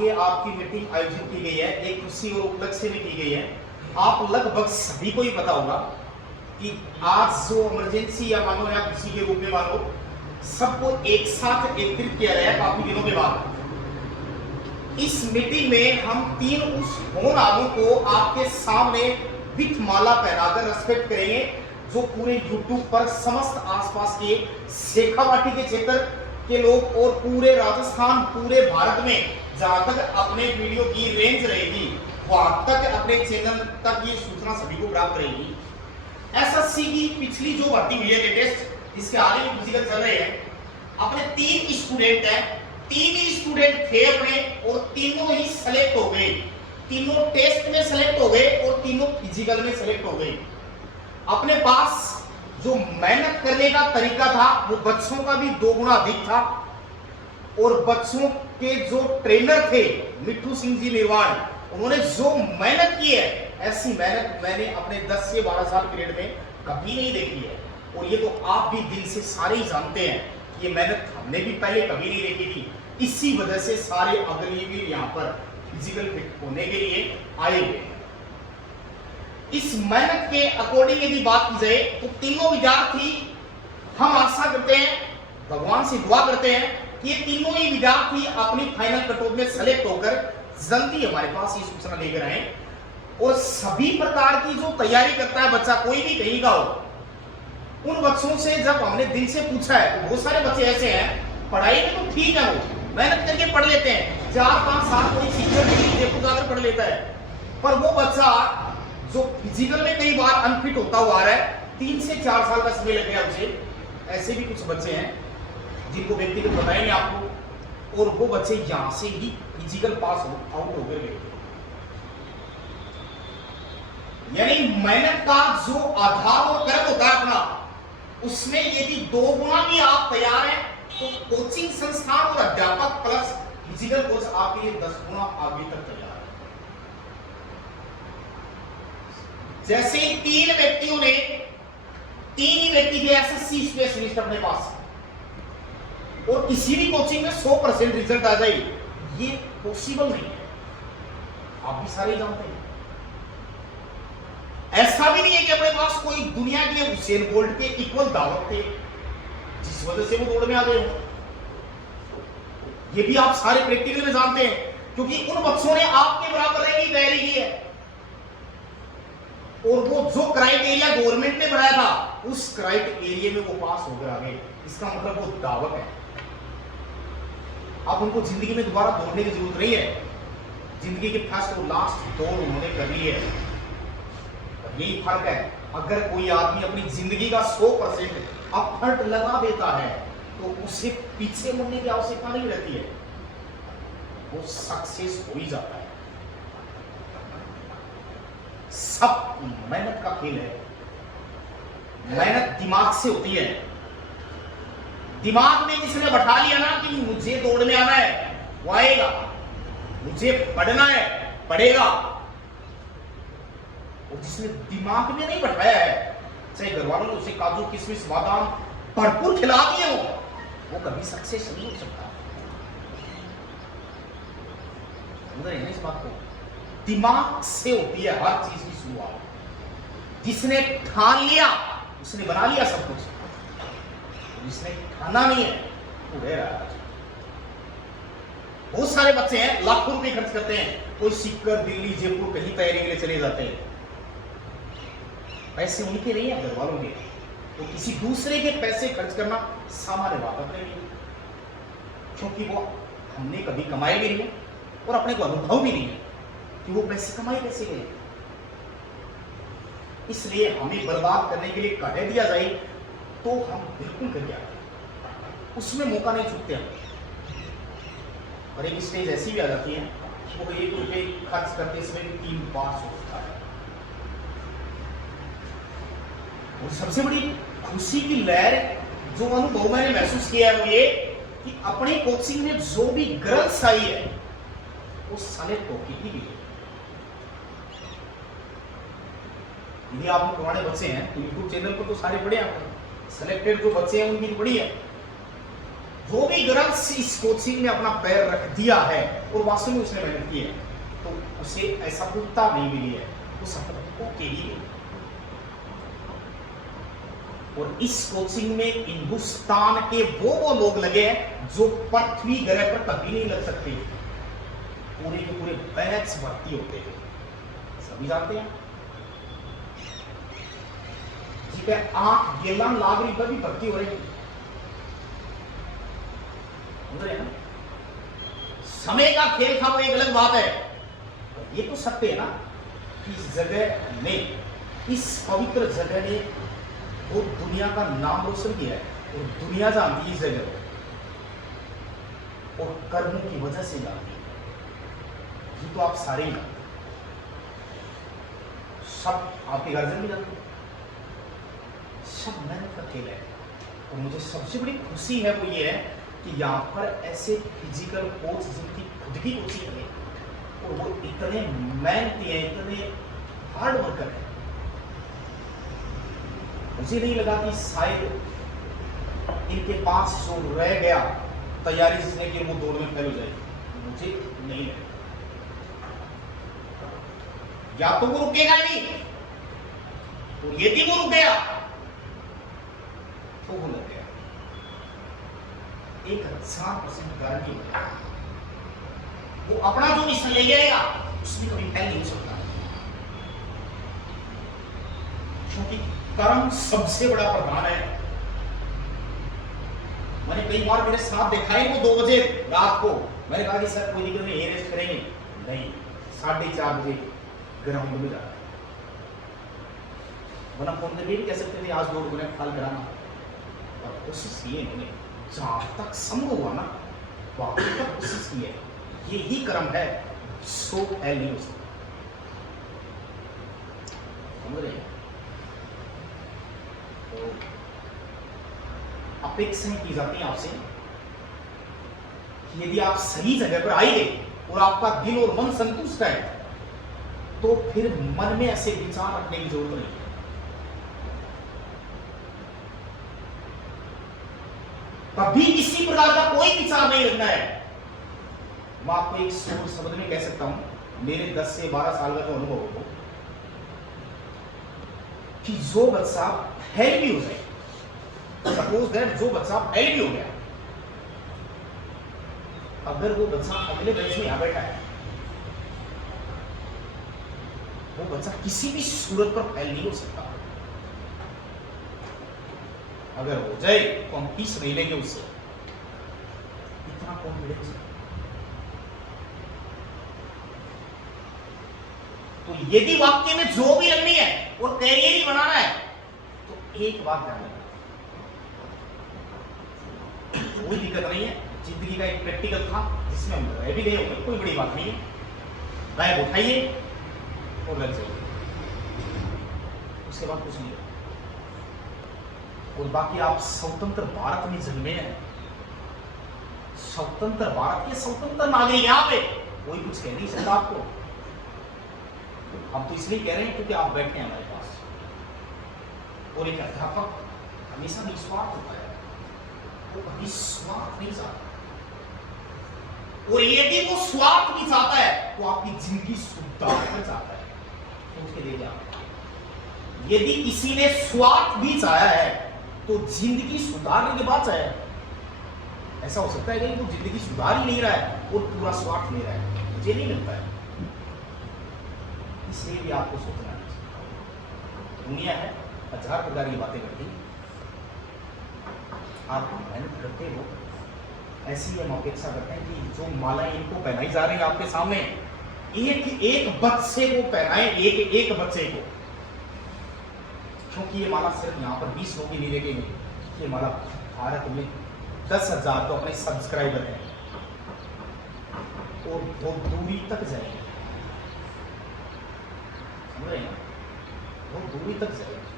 आज ये आपकी मीटिंग आयोजित की गई है एक खुशी और उपलक्ष्य में की गई है। आप लगभग सभी को ही पता होगा कि आज जो इमरजेंसी या मानो या खुशी के रूप में मानो सबको एक साथ एकत्रित किया गया काफी दिनों के बाद। इस मीटिंग में हम तीन उस होनहारों को आपके सामने विथ माला पहनाकर रेस्पेक्ट करेंगे जो पूरे यूट्यूब पर समस्त आसपास के शेखावाटी के क्षेत्र के लोग और पूरे राजस्थान पूरे भारत में जहां तक अपने वीडियो की रेंज रहेगी वहां तक अपने चैनल तक ये सूचना सभी को प्राप्त रहेगी। एसएससी की पिछली जो भर्ती हुई है लेटेस्ट इसके हाल ही में फिजिकल चल रहे हैं, अपने तीन स्टूडेंट हैं, तीन ही स्टूडेंट थे अपने और तीनों ही सेलेक्ट हो गए, तीनों टेस्ट में सेलेक्ट हो गए और तीनों फिजिकल में सेलेक्ट हो गए। अपने पास जो मेहनत करने का तरीका था वो बच्चों का भी 2 गुना अधिक था और बच्चों के जो ट्रेनर थे मिट्ठू सिंह जी निर्वाण, उन्होंने जो मेहनत की है ऐसी मेहनत मैंने अपने 10 से 12 साल पीरियड में कभी नहीं देखी है। और ये तो आप भी दिल से सारे ही जानते हैं कि ये मेहनत हमने भी पहले कभी नहीं देखी थी। इसी वजह से सारे अग्रणी यहाँ पर फिजिकल फिट होने के लिए आए हुए हैं। इस मेहनत के अकॉर्डिंग यदि बात की जाए तो तीनों विद्यार्थी हम आशा करते हैं, भगवान से दुआ करते हैं कि ये तीनों ही विद्यार्थी अपनी फाइनल कटऑफ में सेलेक्ट होकर जल्दी हमारे पास ये सूचना लेकर आए। और सभी प्रकार की जो तैयारी करता है बच्चा, कोई भी कहीं का हो, उन बच्चों से जब हमने दिल से पूछा है तो बहुत सारे बच्चे ऐसे हैं पढ़ाई में तो ठीक है, वो मेहनत करके पढ़ लेते हैं, 4-5 साल कोई शिक्षक डिग्री जयपुर जाकर पढ़ लेता है, पर वो बच्चा जो फिजिकल में कई बार अनफिट होता हुआ आ रहा है, 3 से 4 साल का समय लग गया उसे। ऐसे भी कुछ बच्चे हैं जिनको व्यक्तिगत बताएंगे आपको, और वो बच्चे यहां से ही फिजिकल पास आउट हो गए। यानी मेहनत का जो आधार और कर्म होता है अपना, उसमें यदि 2 गुना भी आप तैयार हैं तो कोचिंग संस्थान और अध्यापक प्लस फिजिकल कोच आपके लिए 10 गुना आगे तक तैयार है। जैसे 3 व्यक्तियों ने 3 ही व्यक्ति थे एसएससी स्पेशलिस्ट अपने पास और किसी भी कोचिंग में 100% रिजल्ट आ जाए, ये पॉसिबल नहीं है, आप भी सारे जानते हैं। ऐसा भी नहीं है कि अपने पास कोई दुनिया के हुसैन बोल्ट के इक्वल दावत थे जिस वजह से वो दौड़ में आ गए हो। ये भी आप सारे प्रैक्टिकल में जानते हैं क्योंकि उन बच्चों ने आपके बराबर रहने की तैयारी की है और वो जो क्राइटेरिया गवर्नमेंट ने बनाया था उस क्राइटेरिया में वो पास होकर आ गए। इसका मतलब वो दावत है। अब उनको जिंदगी में दोबारा दौड़ने की जरूरत नहीं है, जिंदगी के फर्स्ट और लास्ट दौड़ उन्होंने कर ली है। यही फर्क है, अगर कोई आदमी अपनी जिंदगी का 100% एफर्ट लगा देता है तो उसे पीछे मुड़ने की आवश्यकता नहीं रहती है, वो सक्सेस हो ही जाता है। सब मेहनत का खेल है, मेहनत दिमाग से होती है। दिमाग में जिसने बैठा लिया ना कि मुझे दौड़ में आना है वो आएगा, मुझे पढ़ना है पढ़ेगा, और जिसने दिमाग में नहीं बैठाया है, चाहे घर वालों ने उसे काजू किशमिश बादाम भरपूर खिला दिए हो, वो कभी सक्सेस नहीं हो सकता। इस बात को दिमाग से होती है हर चीज की शुरुआत। जिसने ठान लिया उसने बना लिया सब कुछ, जिसने ठाना नहीं है वो रह रहा है। बहुत सारे बच्चे हैं लाखों रुपए खर्च करते हैं, कोई सीकर दिल्ली जयपुर कहीं तैयारी के लिए चले जाते हैं, पैसे उनके नहीं है घर वालों के, तो किसी दूसरे के पैसे खर्च करना सामान्य बात अपने लिए, क्योंकि वो हमने कभी कमाए भी नहीं और अपने को अनुभव भी नहीं है कि वो पैसे कमाए कैसे गए। इसलिए हमें बर्बाद करने के लिए कह दिया जाए तो हम बिल्कुल कर आते, उसमें मौका नहीं छूटते हम। और एक स्टेज ऐसी भी आ जाती है वो 1 रुपये खर्च करते समय 3 बार सोचता है। और सबसे बड़ी खुशी की लहर जो अनुभव मैंने महसूस किया है वो ये कि अपने कोचिंग में जो भी गर्ल्स आई है वो सेलेक्ट होके ही गई। यदि आप पुराने बच्चे हैं तो यूट्यूब चैनल पर तो सारे बड़े हैं, सेलेक्टेड जो बच्चे हैं उनकी बड़ी है। जो भी गर्ल्स इस कोचिंग में अपना पैर रख दिया है और वास्तव में उसने मेहनत की है, तो उसे ऐसा सफलता नहीं मिली है, वो सफलता के लिए। और इस कोचिंग में हिंदुस्तान के वो लोग लगे हैं जो पृथ्वी ग्रह पर कभी नहीं लग सकते। पूरे के पूरे बैच भर्ती होते हैं, सभी जानते हैं। ठीक है, 8 लाख रुपए भी भर्ती हो रही है। समय का खेल था, वो एक अलग बात है। ये तो सत्य है ना कि इस जगह ने, इस पवित्र जगह ने वो दुनिया का नाम रोशन किया है और दुनिया जानती है इस जगह को, और कर्मों की वजह से जानती है। ये तो आप सारे ही जानते, सब आपके गार्जियन भी जानते, सब मेहनत का खेल है। और मुझे सबसे बड़ी खुशी है वो ये है कि यहाँ पर ऐसे फिजिकल कोच जिनकी खुद की कोचिंग है और वो इतने मेहनती हैं, इतने हार्ड वर्कर हैं। मुझे नहीं लगा कि शायद इनके पास जो रह गया तैयारी जिसने की वो दौड़ में फेल हो जाएगी, मुझे नहीं लगा। या तो वो रुकेगा नहीं, और यदि वो रुक गया तो वो लग गया। 1,000% गारंटी है। वो अपना जो मिशन ले जाएगा उसमें कभी फेल नहीं हो सकता, क्योंकि कर्म सबसे बड़ा प्रधान है। मैंने कई बार मेरे साथ देखा है, वो 2 बजे रात को मैंने कहा कि सर कोई दिक्कत नहीं, रेस्ट करेंगे, नहीं 4:30 बजे ग्राउंड में जाता है। वरना फोन करके भी कह सकते थे आज दौड़ मैंने फाल कराना, और कोशिश की है इन्होंने जहां तक संभव हुआ ना वहां तक कोशिश की है। ये ही कर्म है, सो फेल नहीं हो सकता। समझ रहे हैं? तो अपेक्षाएं की जाती हैं आपसे कि यदि आप सही जगह पर आएंगे और आपका दिल और मन संतुष्ट है तो फिर मन में ऐसे विचार रखने की जरूरत नहीं। कभी किसी प्रकार का कोई विचार नहीं रखना है। मैं आपको एक शब्द में कह सकता हूं, मेरे 10 से 12 साल का जो अनुभव हो, कि जो बच्चा फेल भी हो जाए, सपोज दैट जो बच्चा फेल भी हो गया, अगर वो बच्चा अगले बैच में यहां बैठा है, वो बच्चा किसी भी सूरत पर फेल नहीं हो सकता। अगर हो जाए तो हम पीस नहीं लेंगे उससे, इतना कॉन्फिडेंस है। तो यदि वाक्य में जो भी लगनी है और कैरियर ही बनाना है तो एक बात ध्यान रखना, कोई दिक्कत नहीं है। जिंदगी का एक प्रैक्टिकल था जिसमें हम रह भी गए होंगे, कोई बड़ी बात नहीं है। बैग उठाइए और लग जाइए, उसके बाद कुछ नहीं। और बाकी आप स्वतंत्र भारत में जन्मे हैं, स्वतंत्र भारत के स्वतंत्र नागरिक, यहाँ पे कोई कुछ कह नहीं सकता आपको। हम तो इसलिए कह रहे हैं क्योंकि आप बैठे हैं हमारे पास। और एक अध्यापक हमेशा निस्वार्थ होता है, वो कभी स्वार्थ नहीं चाहता। और यदि वो स्वार्थ भी चाहता है तो आपकी जिंदगी सुधारना चाहता है, सोच के देखिए आप। यदि किसी ने स्वार्थ भी चाहा है तो जिंदगी सुधारने के बाद चाहे। ऐसा हो सकता है कि वो जिंदगी सुधार ही नहीं रहा है और पूरा स्वार्थ ले रहा है, मुझे नहीं लगता है। इसलिए भी आपको सोचना है। दुनिया है 1000 प्रकार की बातें करती, आप मेहनत करते हो, ऐसी हम अपेक्षा करते हैं कि जो मालाएं इनको पहनाई जा रही है आपके सामने, एक एक बच्चे को पहनाएं, एक एक बच्चे को। क्योंकि ये माला सिर्फ यहाँ पर 20 लोग ही नहीं देखेंगे, ये माला भारत में 10,000 तो अपने सब्सक्राइबर हैं और बहुत दूरी तक जाएंगे, समझ रहे हैं? बहुत दूरी तक जाएंगे।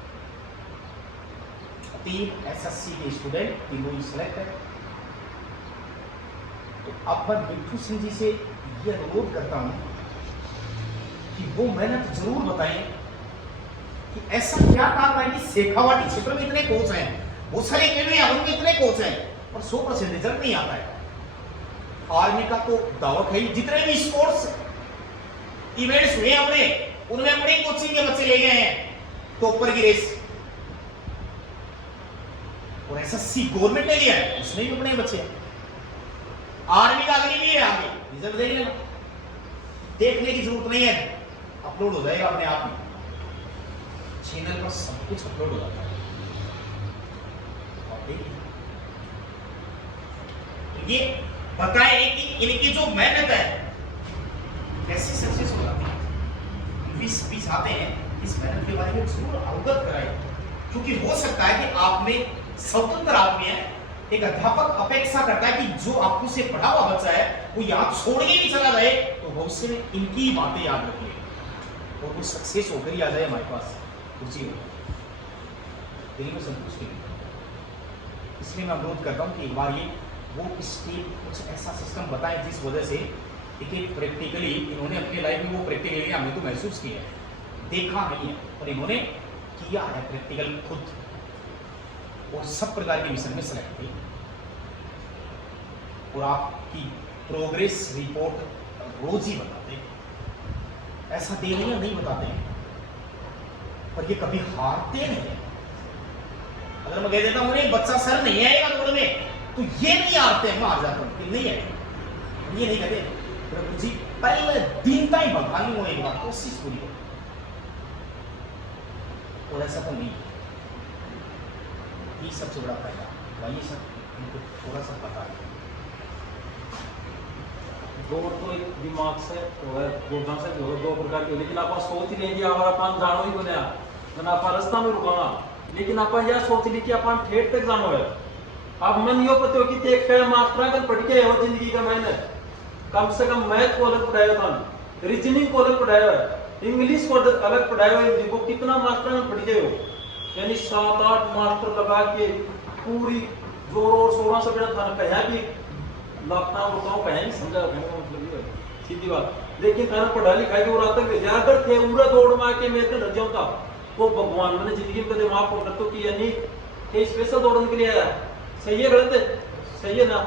3 SSC के स्टूडेंट, तीनों सिलेक्ट है। तो अब मैं बिट्टू सिंह जी से ये अनुरोध करता हूं कि वो मेहनत जरूर बताएं कि ऐसा क्या काम है कि शेखावाटी क्षेत्र में इतने कोच हैं, बहुत सारे अकेडमी हैं उनमें इतने कोच हैं, और 100% रिजल्ट नहीं आता है। आर्मी का तो दावत है ही, जितने भी स्पोर्ट्स इवेंट्स हुए हमने उनमें अपने कोचिंग के बच्चे ले गए हैं टॉपर की रेस, और एसएससी गवर्नमेंट ने लिया है उसमें भी अपने बच्चे हैं। आर्मी का अगली भी है, आगे रिजल्ट देख लेना, देखने की जरूरत नहीं है, अपलोड हो जाएगा अपने आप ही, चैनल पर सब कुछ अपलोड हो जाता है। और देखिए ये बताए कि इनकी जो मेहनत है कैसे सक्सेस हो जाती है। भी चाहते हैं इस मेहनत के बारे में जरूर अवगत कराएं, क्योंकि हो सकता है कि आप में स्वतंत्र आदमी है, एक अध्यापक अपेक्षा करता है कि जो आपको से पढ़ा हुआ बच्चा है वो यहाँ छोड़ के भी चला जाए तो भविष्य में इनकी बातें याद रखिए और वो सक्सेस होकर ही आ जाए हमारे पास कुर्सी हो, दिल में संतुष्टि। इसलिए मैं अनुरोध करता हूँ कि एक बार ये वो स्टेप कुछ ऐसा सिस्टम बताएं जिस वजह से देखिए प्रैक्टिकली इन्होंने अपनी लाइफ में वो प्रैक्टिकली हमने तो महसूस किया है, देखा नहीं है, और इन्होंने किया है प्रैक्टिकल खुद, और सब प्रकार के मिशन में सेलेक्ट किए, और आपकी प्रोग्रेस रिपोर्ट रोज ही बताते हैं, ऐसा देने या नहीं बताते हैं, पर ये कभी हारते नहीं है। अगर मैं कह देता हूं नहीं बच्चा सर नहीं आएगा दौड़ में तो ये नहीं हारते हैं, मैं हार जाता हूं नहीं है, ये नहीं कहते प्रभु जी पहले दिन का ही भगवान हो, एक बार कोशिश पूरी हो, और ऐसा तो नहीं, ये सबसे बड़ा फायदा वही सब इनको थोड़ा सा पता है। दौड़ तो एक दिमाग से गोदाम से जो दो प्रकार के, लेकिन आप सोच ही लेंगे हमारा पान जानो ही बना ना आप रास्ता में रुकाना, लेकिन आप यह सोच ली कि अपन ठेठ तक जानो है। अब मन यो पते हो कि ते एक मात्रा कर पढ़ के हो जिंदगी का मैंने कम से कम मैथ को अलग पढ़ाया था, रीजनिंग को अलग पढ़ाया है, इंग्लिश को अलग पढ़ाया है, हिंदी को कितना मात्रा में पढ़ गए हो, यानी 7-8 मास्टर लगा के पूरी जोर और शोरों से बेटा था कहा भी लापता बताओ कहा नहीं समझा मतलब ये सीधी बात। लेकिन खाना पढ़ा लिखाई और आता है अगर थे पूरा दौड़ मार के मेरे को रजाऊं था वो भगवान मैंने जिंदगी में कदम माफ कर तो कि यानी कि स्पेशल दौड़ने के लिए आया, सही है गलत है, सही है ना।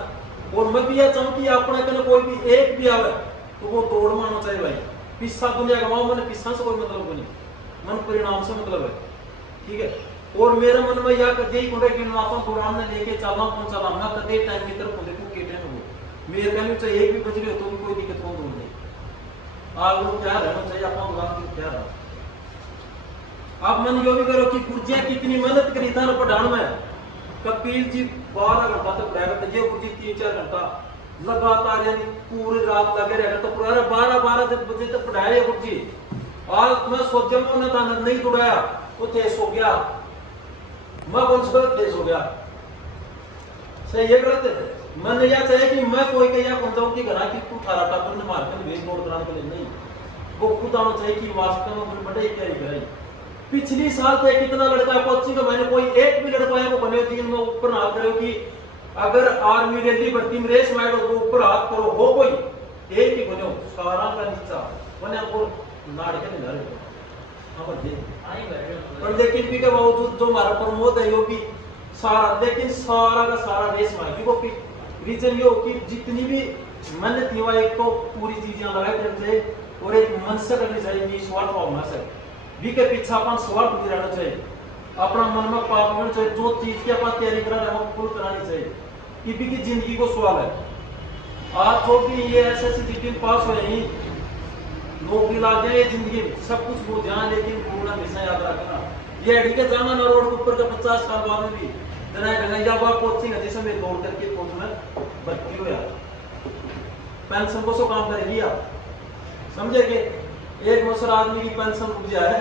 और मैं भी यह चाहूँ कि अपने कने कोई भी एक भी आवे तो वो दौड़ मानो चाहिए भाई, पिस्सा दुनिया गवाओ मैंने पिस्सा से कोई मतलब नहीं, मन परिणाम से मतलब है, ठीक है। और मेरे मन में यह कदे ही कोड़े कि नापा पुराण ने लेके चलना कौन चला मैं कदे टाइम की तरफ देखो के टाइम हो मेरे कहने चाहिए एक भी बज रहे तो भी कोई दिक्कत हो दूर नहीं, आप लोग क्या रहना चाहिए अपना भगवान की क्या रहा। आप मन यो भी करो कि गुर्जिया कितनी मेहनत करी था ना पढ़ाने में, कपिल जी 12 घंटा तक पढ़ाया करते, ये गुर्जी 3-4 घंटा लगातार यानी पूरी रात लगे रहे तो पूरा 12 बजे तक पढ़ाया गुर्जी। आज मैं सोचा मैं था नहीं दौड़ाया वो तेज हो गया, मैं कौन सा तेज हो गया, सही है गलत है। मन यह चाहिए कि मैं कोई कहीं कौन जाऊँ कि घरा की तू 18 टापर ने मार कर वेट दौड़ कराने के लिए नहीं, वो खुद आना चाहिए कि वास्तव में बड़े क्या कराई। पिछली साल थे कितना लड़का कोचिंग का मैंने कोई एक भी लड़का है वो बने दिन में ऊपर हाथ करो कि अगर आर्मी रैली भर्ती में रेस मारो तो ऊपर हाथ करो हो कोई एक ही बनो सारा का नीचा बने आपको नाड़ के नहीं धरे पर लेकिन भी के बावजूद जो हमारा प्रमोद है वो भी सारा लेकिन सारा का सारा रेस मार वो रीजन ये हो कि जितनी भी मन थी वह एक तो पूरी चीजें लगाई करते चाहिए और एक मन से करनी चाहिए स्वार्थ भावना से भी के पीछे अपन स्वार्थ नहीं रहना चाहिए, अपना मन में पाप होना चाहिए, जो चीज की अपन तैयारी करा रहे हैं वो पूरी करानी चाहिए, कि भी की जिंदगी को सवाल है। आज जो भी ये एसएससी पास हुए ही नौकरी ला जाए जिंदगी में सब कुछ हो जाए, लेकिन पूरा हमेशा याद रखना ये अड़ी के जाना ना रोड के ऊपर का 50 साल बाद में भी या बात कोचिंग है जिसमें मैं दौड़ करके कोच में भर्ती हुआ पेंशन को सो काम करेगी आप समझे कि एक मसर आदमी की पेंशन रुक जाए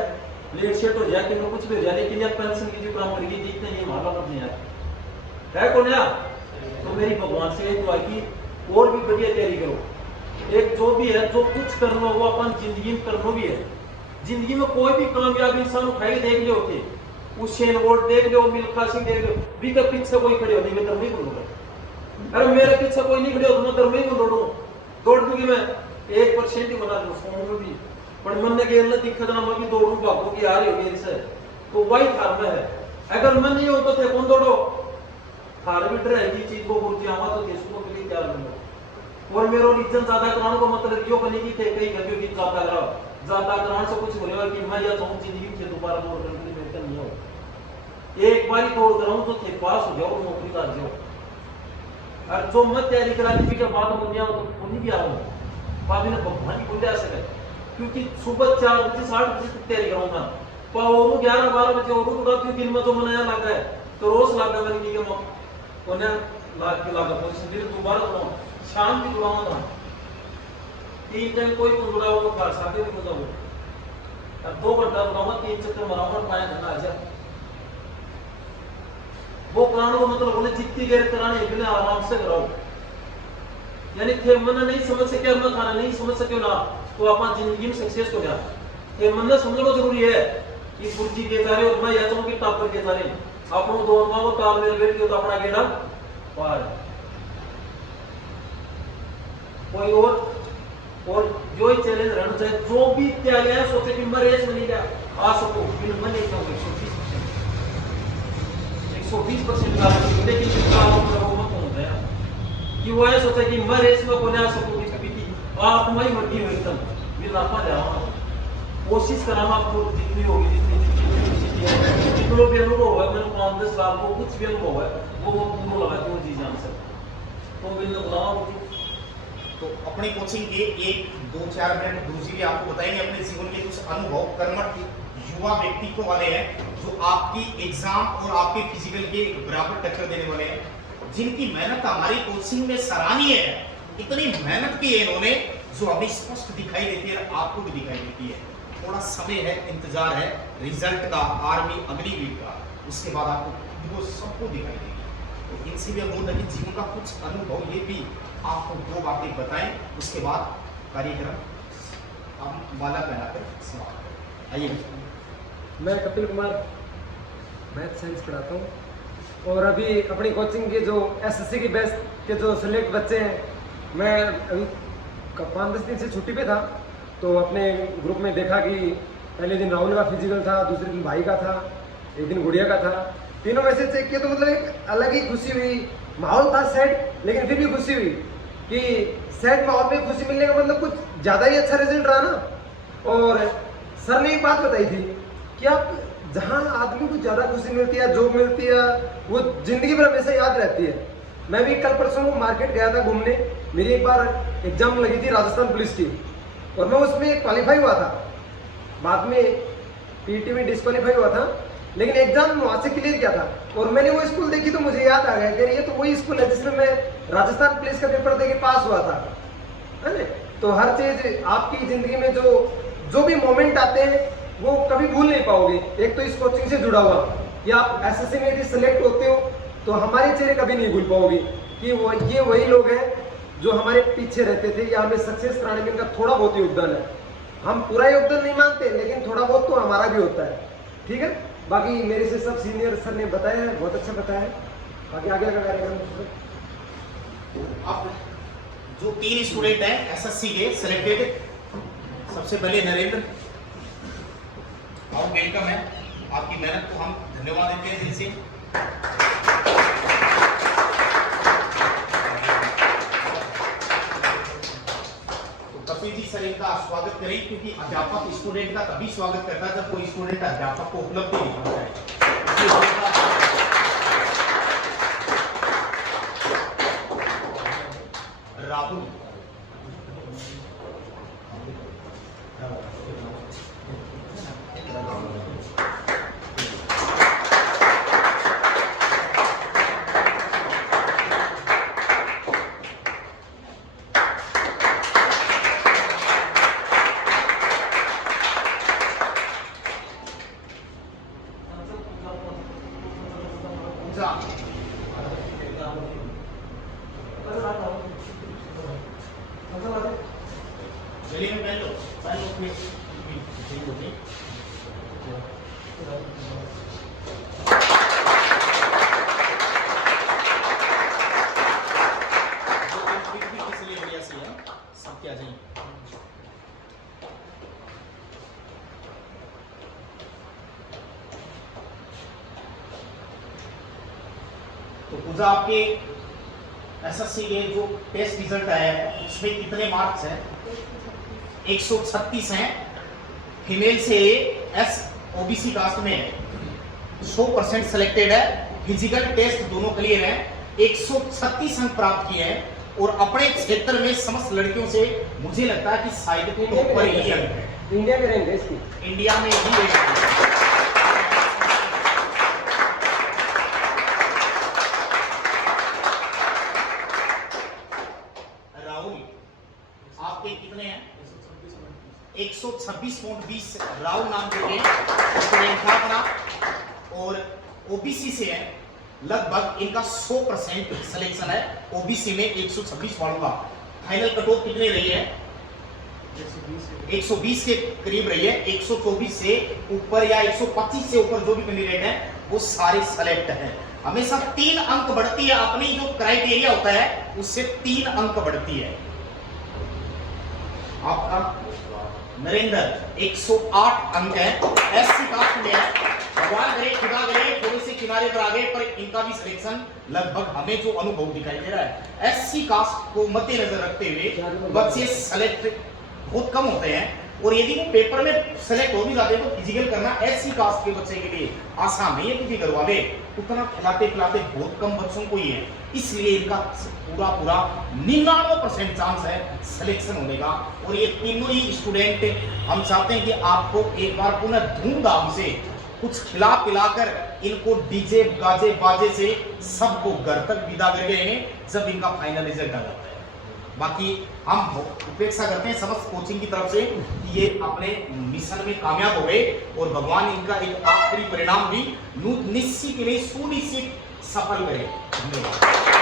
लेट सेट हो जाए कि कुछ भी हो जाए, लेकिन यह पेंशन की जो काम करेगी जितने ये माला मत नहीं है कौन यार। तो मेरी भगवान से दुआ की और भी बढ़िया तैयारी करो, एक जो भी है जो कुछ करना वो अपन जिंदगी में करना भी है। जिंदगी में कोई भी कामयाब इंसान उठाई देख लियो होते उसेन बोल्ट देख लो, मिल्खा सिंह देख लो, भी के पीछे कोई खड़े हो नहीं मैं नहीं बोलूंगा, अरे मेरे पीछे कोई नहीं खड़े हो तो मैं दर में दौड़ू दौड़ दूंगी मैं 1% ही बना दूं फोन में भी, पर मन ने गेल दिक्कत ना मैं भी दौड़ू भागो कि आ रही हो मेरे से तो वही धर्म है। अगर मन नहीं हो तो थे कौन दौड़ो थारे भी डर है ये चीज को गुरुजी आवा तो देश को के लिए तैयार बनो और मेरो रीजन ज्यादा कराने को मतलब यो करने की थे कई गलतियों की ज्यादा कराने से कुछ होने वाला कि मैं या तो जिंदगी में दोबारा दौड़ करने के लिए मेहनत नहीं हो एक बार दौड़ कराऊं तो थे पास हो जाओ नौकरी कर जाओ और जो मैं तैयारी करानी थी के बाद में गया तो उन्हीं भी आऊं बाद में भगवान की पूजा से क्योंकि सुबह 4 बजे 7 बजे तक तैयारी कराऊंगा और 11-12 बजे और रात के दिन में जो मनाया लगा है तो रोज लगा मैंने की के उन्हें लाग के लगा पोजीशन फिर दोबारा बनाओ शाम की जुड़ावा था 3 टाइम कोई को जुड़ा हुआ था साथे भी जुड़ा हुआ अब 2 घंटा जुड़ावा 3 चक्कर माराऊंगा पाए धना आ जाए वो प्राणों को मतलब बोले जितनी गैर करानी बिना आराम से कराओ यानी थे मन नहीं समझ सके और मैं खाना नहीं समझ सके ना तो आप जिंदगी में सक्सेस हो गया थे मन समझना जरूरी है कि गुरुजी के तारे और मैं या तो कि टॉपर के तारे अपनों दोनों को तालमेल बैठ के तो अपना गेड़ा पार कोई और जो ही चैलेंज रहना चाहिए जो भी त्याग है सोचे कि मैं रेस में नहीं गया आ सको बिन मन नहीं कहूंगा 120% गारंटी लेकिन इसका मत होता है कि वो ऐसा सोचा कि मैं रेस में कोने आ सकूंगी कभी की आप मैं मर्जी हो एकदम बिना पा जाओ कोशिश कराना आपको जितनी होगी जितने भी अनुभव है मैंने 5-10 साल को कुछ भी अनुभव है वो पूरा लगा के वो चीज जान सकते तो बिल्कुल बताओ तो अपनी कोचिंग के 1-2-4 मिनट दूसरी आपको बताएंगे अपने जीवन के कुछ अनुभव कर्मठ युवा व्यक्तित्व वाले हैं जो आपकी एग्जाम और आपके फिजिकल के बराबर टक्कर देने वाले हैं जिनकी मेहनत हमारी कोचिंग में सराहनीय है इतनी मेहनत की है इन्होंने जो अभी स्पष्ट दिखाई देती है आपको भी दिखाई देती है थोड़ा समय है इंतजार है रिजल्ट का आर्मी अग्निवीर का उसके बाद आपको वो सबको दिखाई देगी तो इनसे भी अनुरोध है कि जीवन का कुछ अनुभव ये भी आपको 2 बातें बताएं उसके बाद कार्यक्रम हम माला पहनाकर समाप्त करें आइए मैं कपिल कुमार मैथ साइंस पढ़ाता हूँ और अभी अपनी कोचिंग के जो एसएससी की बैच के जो सेलेक्ट बच्चे हैं मैं अभी 5-10 दिन से छुट्टी पे था तो अपने ग्रुप में देखा कि पहले दिन राहुल का फिजिकल था दूसरे दिन भाई का था एक दिन गुड़िया का था तीनों में से चेक किया तो मतलब एक अलग ही खुशी हुई माहौल था सैड लेकिन फिर भी खुशी हुई कि सैड माहौल में खुशी मिलने का मतलब कुछ ज़्यादा ही अच्छा रिजल्ट रहा ना और सर ने एक बात बताई थी कि आप जहाँ आदमी को ज़्यादा खुशी मिलती है जॉब मिलती है वो जिंदगी भर हमेशा याद रहती है मैं भी कल परसों मार्केट गया था घूमने मेरी एक बार एग्जाम लगी थी राजस्थान पुलिस की और मैं उसमें क्वालिफाई हुआ था बाद में पीटी में डिस्क्वालीफाई हुआ था लेकिन एग्जाम वहाँ से क्लियर किया था और मैंने वो स्कूल देखी तो मुझे याद आ गया कि ये तो वही स्कूल है जिसमें मैं राजस्थान पुलिस का पेपर देके पास हुआ था है ना तो हर चीज़ आपकी ज़िंदगी में जो भी मोमेंट आते हैं वो कभी भूल नहीं पाओगे एक तो इस कोचिंग से जुड़ा हुआ कि आप एसएससी में यदि सेलेक्ट होते हो तो हमारे चेहरे कभी नहीं भूल पाओगे कि वो ये वही लोग हैं जो हमारे पीछे रहते थे या हमें सक्सेस कराने में इनका थोड़ा बहुत योगदान है हम पूरा योगदान नहीं मानते लेकिन थोड़ा बहुत तो हमारा भी होता है ठीक है बाकी मेरे से सब सीनियर सर ने बताया है बहुत अच्छा बताया है बाकी आगे का कार्यक्रम अब जो 3 स्टूडेंट हैं एसएससी के सिलेक्टेड सबसे पहले नरेंद्र और वेलकम है आपकी मेहनत को हम धन्यवाद देते हैं दिल से तो कपिल जी सर इनका स्वागत करें क्योंकि अध्यापक स्टूडेंट का तभी स्वागत करता है जब कोई स्टूडेंट अध्यापक को उपलब्धि दिखाता है राहुल चलिए पहन लो फिर इसलिए बढ़िया सी है सब क्या चाहिए तो तो पूजा आपके एसएससी के जो टेस्ट रिजल्ट आया है उसमें कितने मार्क्स हैं? 136 हैं। फीमेल से एस ओबीसी कास्ट में 100% सिलेक्टेड है। फिजिकल टेस्ट दोनों क्लियर हैं। 136 अंक प्राप्त किए हैं और अपने क्षेत्र में समस्त लड़कियों से मुझे लगता है कि शायद टॉप पर ही अंक है। इंडिया में रैंक है इसकी, इंडिया में ही रैंक है। राहुल आपके कितने हैं? 126.20 राहुल नाम के स्टूडेंट था अपना और ओबीसी से है। लगभग इनका 100% सिलेक्शन है। ओबीसी में 126 वालों का फाइनल कट ऑफ कितनी रही है? 120 के करीब रही है। 124 से ऊपर या 125 से ऊपर जो भी कैंडिडेट है वो सारे सेलेक्ट हैं। हमेशा 3 अंक बढ़ती है, अपनी जो क्राइटेरिया होता है उससे 3 अंक बढ़ती है। आपका नरेंद्र 108 अंक है, एससी कास्ट में है। भगवान करे खुदा करे थोड़े से किनारे पर आ गए, पर इनका भी सिलेक्शन लगभग हमें जो अनुभव दिखाई दे रहा है एससी कास्ट को मद्देनजर रखते हुए बच्चे सेलेक्ट बहुत कम होते हैं। और यदि वो पेपर में सेलेक्ट हो भी जाते हैं तो फिजिकल करना एससी कास्ट के बच्चे के लिए आसान नहीं है, क्योंकि घर वाले उतना खिलाते पिलाते बहुत कम बच्चों को ही है। इसलिए इनका पूरा 99% चांस है सिलेक्शन होने का। और ये तीनों ही स्टूडेंट हम चाहते हैं कि आपको एक बार पुनः धूमधाम से कुछ खिला पिलाकर इनको डीजे गाजे बाजे से सबको घर तक विदा कर गए जब इनका फाइनल रिजल्ट आ जाता है। बाकी हम उपेक्षा करते हैं समस्त कोचिंग की तरफ से कि ये अपने मिशन में कामयाब हो गए और भगवान इनका एक आखिरी परिणाम भी निश्चित नहीं सुनिश्चित सफल करे। धन्यवाद।